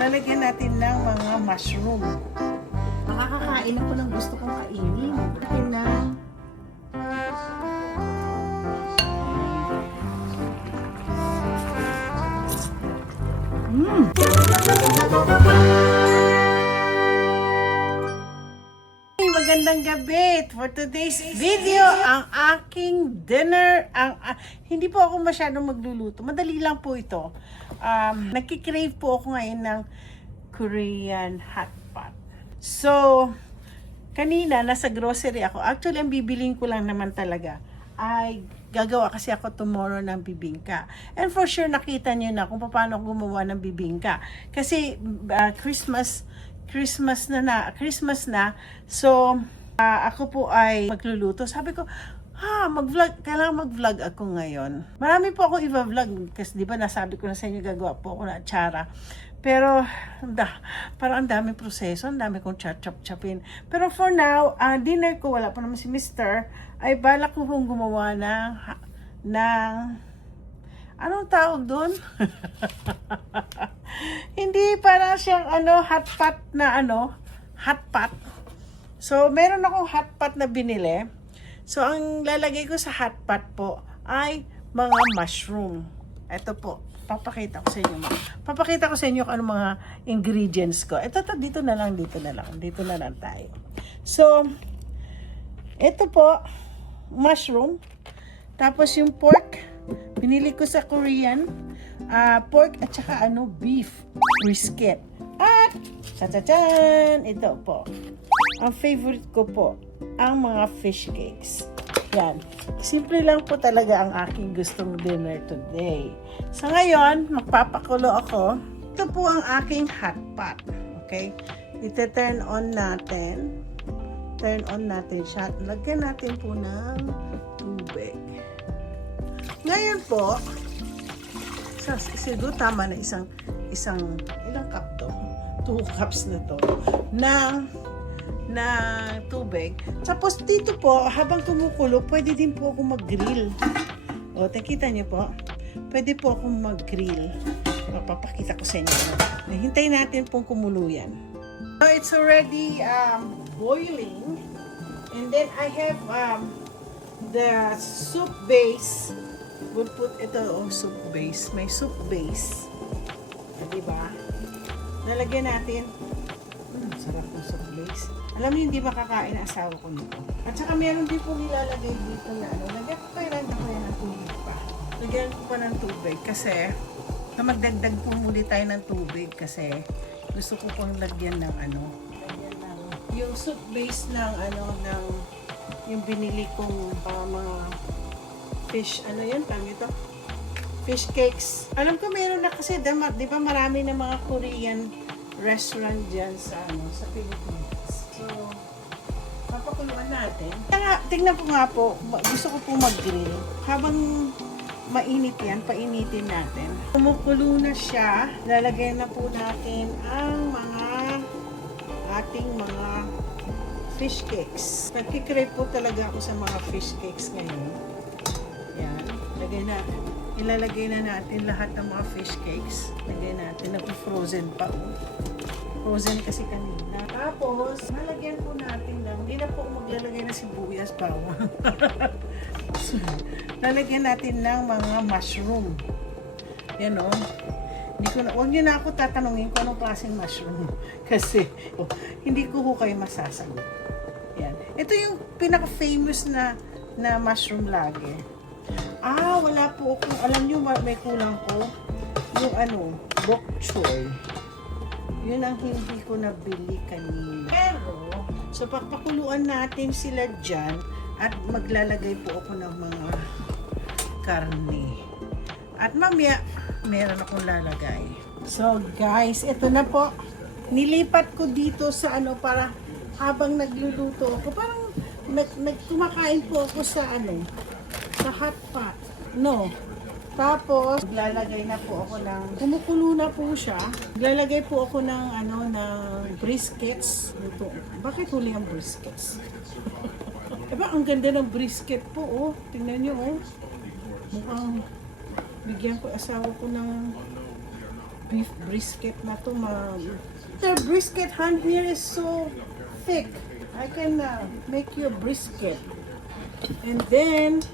Lalagyan natin ng mga mushroom. Makakakain ako ng gusto kong kainin. Lalagyan ng Magandang gabi. For today's video, ang aking dinner, hindi po ako masyadong magluluto. Madali lang po ito. Nagkikrave po ako ngayon ng Korean hot pot. So, kanina nasa grocery ako. Actually, ang bibiling ko lang naman talaga ay gagawa kasi ako tomorrow ng bibingka. And for sure, nakita niyo na kung paano gumawa ng bibingka. Kasi Christmas na. So, ako po ay magluluto. Sabi ko, kailangan mag-vlog ako ngayon. Marami po ako i-vlog kasi di ba nasabi ko na sa inyo gagawa po ako na atsara. Pero, parang ang daming proseso, ang dami kong chop-chopin. Pero for now, dinner ko, wala pa naman si Mr. Ay balak ko kong gumawa ng anong tawag doon? Hindi, parang siyang hot pot na hot pot. So, meron akong hot pot na binili. So, ang lalagay ko sa hot pot po ay mga mushroom. Ito po, papakita ko sa inyo. Papakita ko sa inyo kung anong mga ingredients ko. Ito, dito na lang tayo. So, ito po, mushroom. Tapos yung pork, binili ko sa Korean. Pork at saka beef brisket. At ito po. Ang favorite ko po, ang mga fish cakes. Yan. Simple lang po talaga ang aking gustong dinner today. So ngayon, magpapakulo ako. Ito po ang aking hot pot. Okay? Ite-turn on natin. Turn on natin siya. Lagyan natin po ng tubig. Ngayon po, siguro tama na ilang cup to? 2 cups na to na tubig. Tapos dito po, habang kumukulo, pwede din po ako mag-grill. O, nakita niyo po? Pwede po ako mag-grill. Papakita ko sa inyo. Hintayin natin pong kumulo yan. So, it's already boiling. And then I have the soup base. We'll put ito soup base. May soup base. Diba? Lalagyan natin. Sarap ng soup base. Alam niyo, hindi makakain ang asawa ko nito. At saka meron din po nilalagay dito na lagyan ko kailan ako yan ng tubig pa. Lagyan ko pa ng tubig kasi magdagdag po muli tayo ng tubig kasi gusto ko pong lagyan ng yung soup base ng yung binili kong mga fish, fish cakes. Alam ko meron na kasi, di ba marami na mga Korean restaurant dyan sa Pilipinas. So, papakuluan natin. Tingnan po nga po, gusto ko po mag-grill. Habang mainit yan, painitin natin. Kumukulo na siya, lalagay na po natin ang ating mga fish cakes. Nagkikrave po talaga ako sa mga fish cakes ngayon. Yan, ilalagay na natin lahat ng mga fish cakes. Lagay natin, nag-frozen pa. Frozen kasi kanina. Tapos, nalagyan po natin lang, hindi na po maglalagay na sibuyas, bawang. So, lalagyan natin ng mga mushroom. Yan o. Huwag nyo na ako tatanungin kung anong klaseng mushroom. Kasi, hindi ko kayo masasagot. Yan. Ito yung pinaka-famous na mushroom lagi. Wala po akong, alam nyo, may kulang ko. Yung bok choy. Yun ang hindi ko nabili kanina. Pero, so pagpakuluan natin sila dyan, at maglalagay po ako ng mga karne. At mamaya, meron akong lalagay. So guys, ito na po. Nilipat ko dito sa para habang nagluluto ako. Parang kumakain po ako sa sa hot pot. No. Tapos, lalagay na po ako kumukulo na po siya. Lalagay po ako ng briskets. Ito. Bakit huli ang briskets? Diba, ang ganda ng brisket po, oh. Tingnan nyo, oh. Mukhang bigyan ko asawa ko ng beef brisket na to, their brisket hand here is so thick. I can make you a brisket. And then,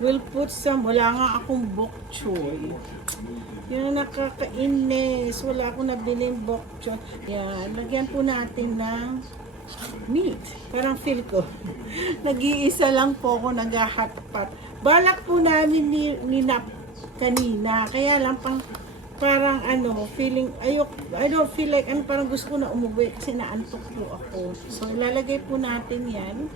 we'll put some, wala nga akong bok choy. Yan ang nakakainis. Wala akong nabiling bok choy. Yan, lagyan po natin ng meat. Parang feel ko. Nag-iisa lang po ako nag-hotpot. Balak po namin ni Nap kanina. Kaya lang parang feeling, I don't feel like, parang gusto ko na umuwi kasi naantok po ako. So, ilalagay po natin yan.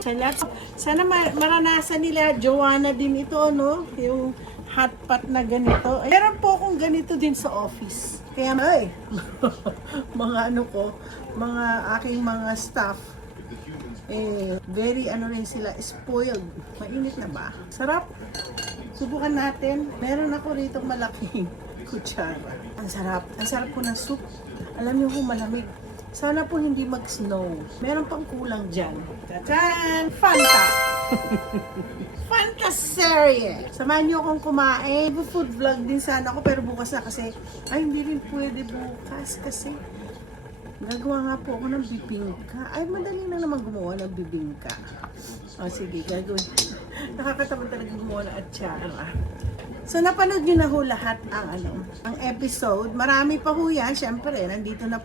Salat. Sana maranasan nila, Joanna din ito, no? Yung hot pot na ganito. Meron po akong ganito din sa office. Kaya, mga mga aking mga staff, very rin sila, spoiled. Mainit na ba? Sarap. Subukan natin. Meron ako rito malaking kutsara. Ang sarap. Ang sarap po ng soup. Alam niyo kung malamig. Sana po hindi mag-snow. Meron pang kulang dyan. Tachan! Fanta! Fanta serie! Samahan niyo akong kumain. Food vlog din sana ako pero bukas na kasi hindi rin pwede bukas kasi gagawa nga po ako ng bibingka. Madali na naman gumawa ng bibingka. Sige, gagawin. Nakakatamad talaga gumawa ng atsara. So, napanood nyo na ho lahat ang episode. Marami pa ho yan. Siyempre,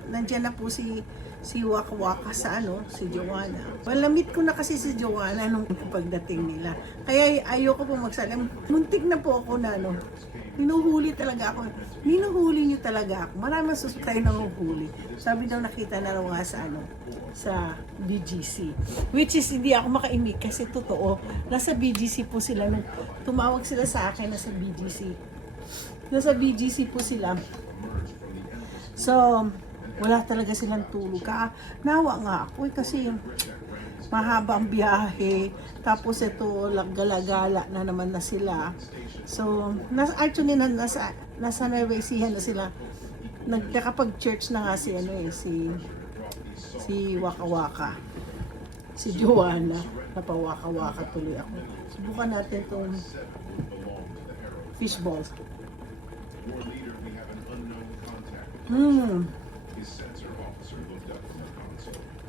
nandiyan na po si Waka Waka sa si Joanna. Well, na-meet ko na kasi si Joanna nung pagdating nila. Kaya ayoko po magsalim. Muntik na po ako na hinuhuli talaga ako. Hinuhuli nyo talaga ako. Maraming susutay na huhuli. Sabi daw nakita na raw nga sa BGC. Which is hindi ako makaimik kasi totoo. Nasa BGC po sila. Tumawag sila sa akin nasa BGC. Nasa BGC po sila. So, wala talaga silang tulog. Nawa nga ako kasi mahaba ang biyahe. Tapos ito, gala-gala na naman na sila. So, actually, nasa Nueva Ecija na sila. Nakapag-church na nga si Waka Waka. Si Joanna. Napawaka Waka tuloy ako. Subukan natin itong fishball.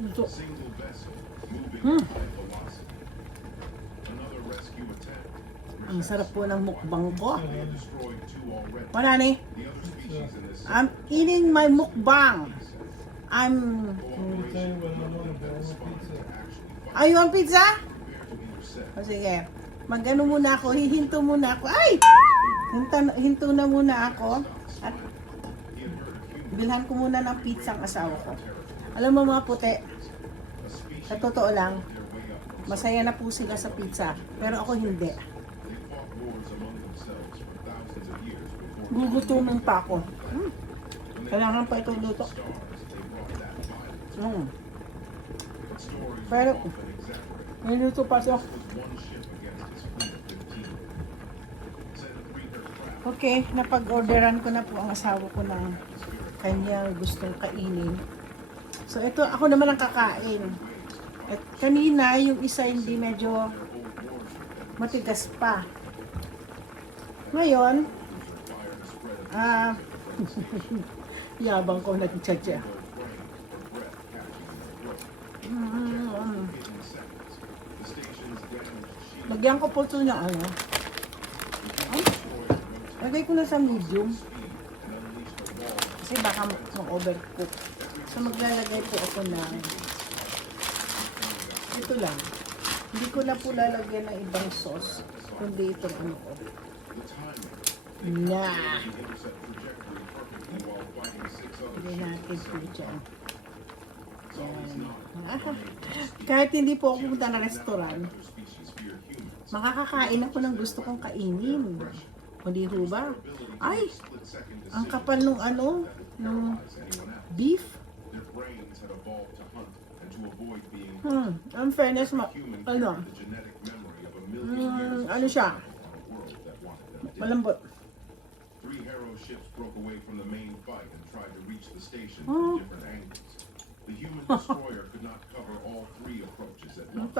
Ito. Ang sarap po ng mukbang ko. Wala ni. I'm eating my mukbang. You want pizza? Sige. Mag-ano muna ako. Hihinto muna ako. Hinto na muna ako. At bilhan ko muna ng pizza ang asawa ko. Alam mo mga puti, sa totoo lang, masaya na po sila sa pizza. Pero ako hindi. Gugutumin pa ako. Kailangan pa itong luto. Pero, may luto pa siya. Okay, napag-orderan ko na po ang asawa ko ng kanyang gustong kainin. So, ito, ako naman ang kakain. At kanina, yung isa hindi medyo matigas pa. Ngayon, yabang ko nag-tsadya. Lagyan ko po ito na lagay ko na sa medium. Kasi baka mag-overcook. So maglalagay po ako ng ito lang. Hindi ko na po lalagyan ng ibang sauce. Kundi itong ko. Hindi natin po dyan. Kahit hindi po ako pumunta na restaurant, makakakain ako ng gusto kong kainin. Hindi ho ba? Ang kapal nung nung beef. Ang fairness ano siya? Malambot. The human destroyer could not cover all three approaches at once.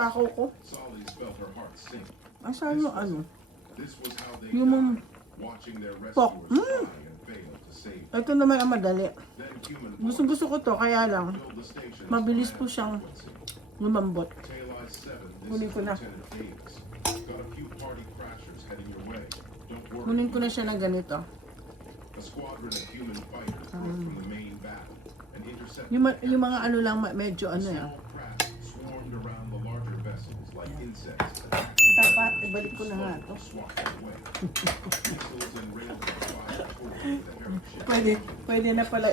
Solis felt her heart sink. Asan yung This was how they yung died, watching their rescuers fly and failed to save. Ito naman ang madali. Then human Gusto ko to, kaya lang, filled the station. mabilis po siyang lumambot. Tail I-7, Kunin this ko is na. Lieutenant Davis. Got a few party crashers heading your way. Don't worry. Kunin ko na siya ng ganito. A squadron of human fighters broke from the main battle and intercepted Yung mga ano lang, medyo ano yan. small craft swarmed around the larger vessels like insects. Dapat, ibalik ko na nga to. Swapped away. Missiles and railgun fired toward the Harrow ship. Pwede na pala,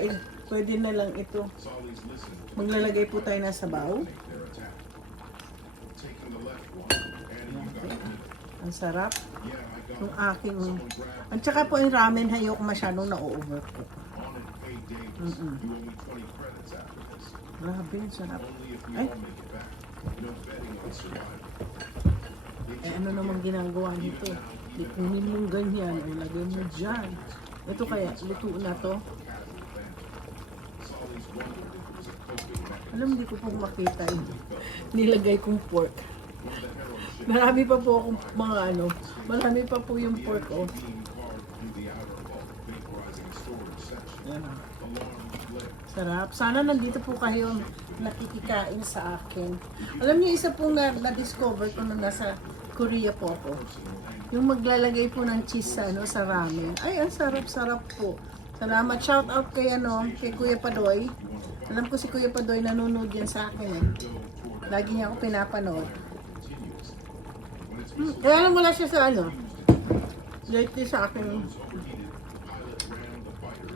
pwede na lang ito. Solly's listened to Maglalagay po tayo na sabaw. make their attack. Taking the left one, Annie, you got the middle. Ang sarap. Yeah, I got Yung it. aking... Someone grabbed At saka po yung ramen, hayok masyadong na-overcook. on it. Hey, Davis, you owe me 20 credits after this. Grabe, ang sarap. Only if we Ay. all make it back. No betting on survival. Eh ano namang ginagawa nito? Ikunin mong ganyan, o lagay mo dyan. Ito kaya, luto na to. Solly's wondered if it was a coping mechanism. Alam, hindi ko pong makita yung nilagay kong pork. When the Harrow ship Marami pa po akong mga ano, marami pa po yung pork, oh. beam carved through the outer hull, vaporizing a storage section. Yan, oh. Alarm lit. Sarap. Sana nandito po kayo nakikikain sa akin. Alam niyo, isa pong na-discover ko nung nasa Korea po ako. Yung maglalagay po ng cheese sa, ano, sa ramen. Ay, ang sarap-sarap po. Salamat. Shout out kay, ano, kay Kuya Padoy. Alam ko si Kuya Padoy nanonood yan sa akin. Eh. Lagi niya ako pinapanood. Kaya lang wala siya sa ano. Lately sa akin.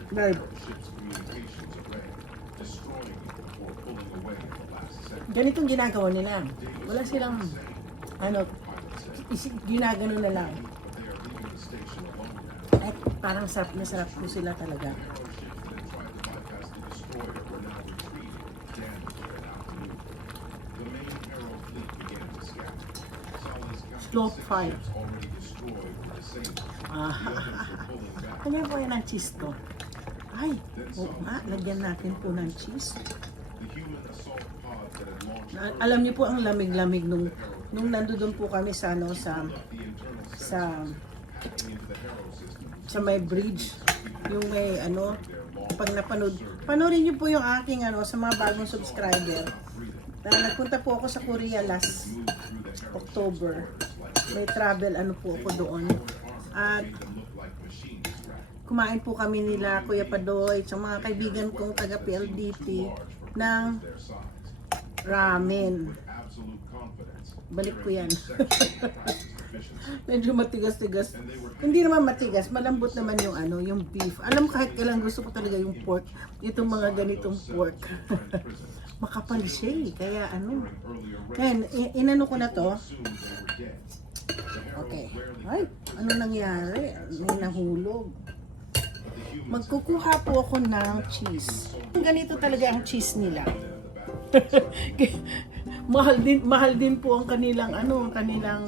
Live. Ship's communications array, destroying it before pulling away at the last second. Ganitong ginagawa nila. Wala silang, ano, ginagano na lang. But they are leaving the station alone now. At parang sarap na sarap po sila talaga. Harrow ships that had tried to bypass the destroyer were now retreating, damaged and outmaneuvered. The main Harrow fleet began to scatter. Solly's counted Slow 6 fire. ships already destroyed or disabled. The Ah, others were pulling back. kanya po yan ang cheese to. Ay, oo nga, lagyan natin po ng cheese. The human assault pods that had launched Alam niyo po ang lamig-lamig nung nandoon po kami sa ano the internal sa hacking into the Harrow system. sa may bridge, yung may ano, pag panoorin niyo po yung aking ano sa mga bagong subscriber. Nagpunta po ako sa Korea last October. May travel ano po ako doon. At kumain po kami nila Kuya Padoy sa mga kaibigan kong taga PLDT ng ramen. Balik ko yan. Medyo matigas-tigas. Hindi naman matigas, malambot naman yung ano, yung beef. Alam kahit kailan gusto ko talaga yung pork. Itong mga ganitong pork. Makapal siya eh. Kaya ano. Ngayon, inano ko na to. Okay. Ay, ano nangyari? May nahulog. Magkukuha po ako ng cheese. Ganito talaga ang cheese nila. mahal din po ang kanilang ano, kanilang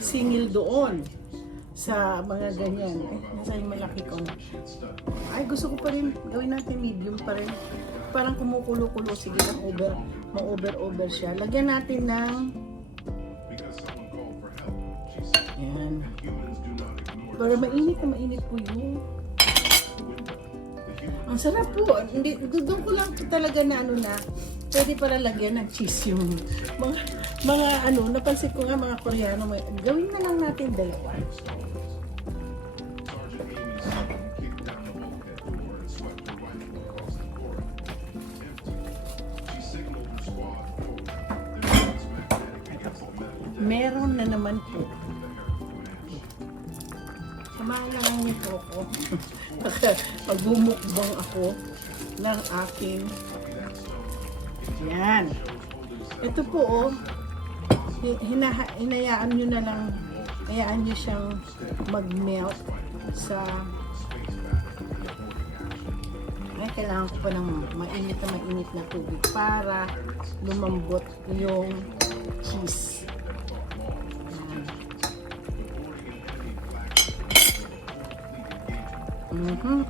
singil doon sa mga ganyan. Nasa yung malaki ko. Ay, gusto ko pa rin gawin natin medium pa rin. Parang kumukulo-kulo. Sige lang, ma-over siya. Lagyan natin ng yan. Para mainit na mainit po yun. Ang sarap po. Hindi, doon ko lang talaga na ano na, pwede pala lagyan ng cheese yung mga ano, napansin ko nga mga Koreano, gawin na lang natin dalawa. Meron na naman po. Samahan na lang niyo po ako. Magbumukbang ako ng aking yan. Ito po oh, hinayaan nyo na lang, hayaan nyo siyang mag-melt sa ay, kailangan ko pa ng mainit na tubig para lumambot yung cheese.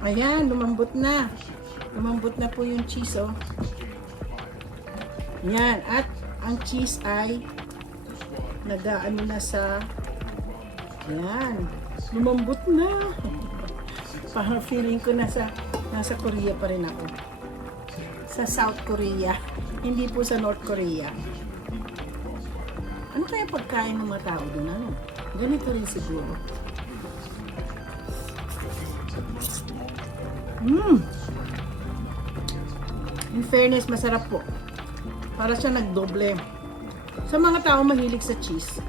Ayan, lumambot na. Lumambot na po yung cheese, oh. Yan. At ang cheese ay nag-ano na sa yan. Lumambot na. Parang feeling ko nasa Korea pa rin ako. Sa South Korea. Hindi po sa North Korea. Ano kaya pagkain ng mga tao doon? Ano? Ganito rin siguro. In fairness, masarap po. Para siya nagdoble. Sa mga tao mahilig sa cheese,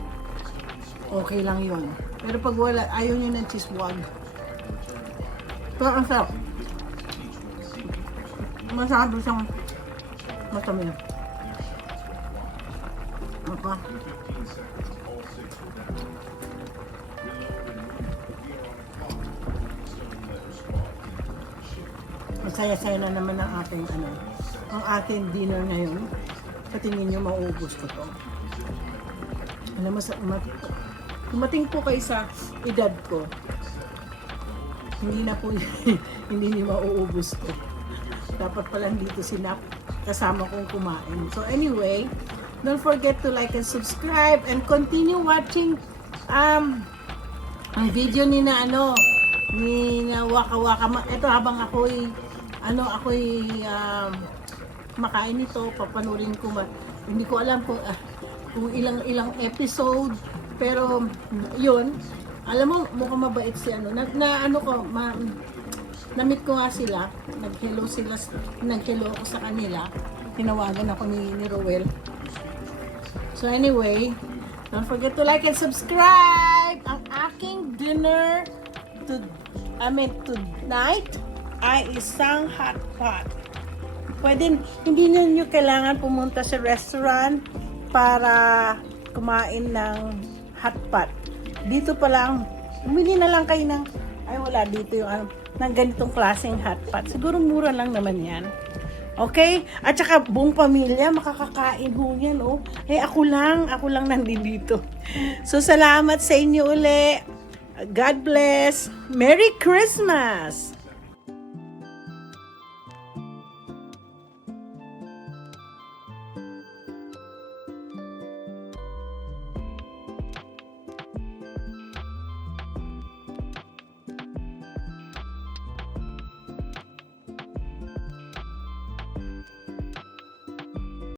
okay lang yun. Pero pag wala, ayaw nyo ng cheese, wag. Pero ang sarap. Masyado siyang matamis. Okay. Masaya-saya na naman ang ating dinner ngayon. Sa tingin nyo, mauubos ko to. Alam mo, dumating po kayo sa edad ko. Hindi na po, hindi niyo mauubos to. Dapat pala dito sinap kasama kong kumain. So anyway, don't forget to like and subscribe and continue watching ang video ni na Waka Waka. Ito habang ako'y makain nito, papanurin ko. Hindi ko alam kung ilang episode, pero yun, alam mo, mukhang mabait si na-meet ko nga sila, nag-hello ako sa kanila, tinawagan ako ni Roel. So anyway, don't forget to like and subscribe. Ang aking dinner tonight ay isang hot pot. Pwede, hindi niyo kailangan pumunta sa restaurant para kumain ng hot pot. Dito pa lang, bumili na lang kayo ng, wala dito yung ng ganitong klaseng hot pot. Siguro mura lang naman yan. Okay? At saka buong pamilya makakakain ho yan, oh. Ako lang nandito. So salamat sa inyo uli. God bless. Merry Christmas!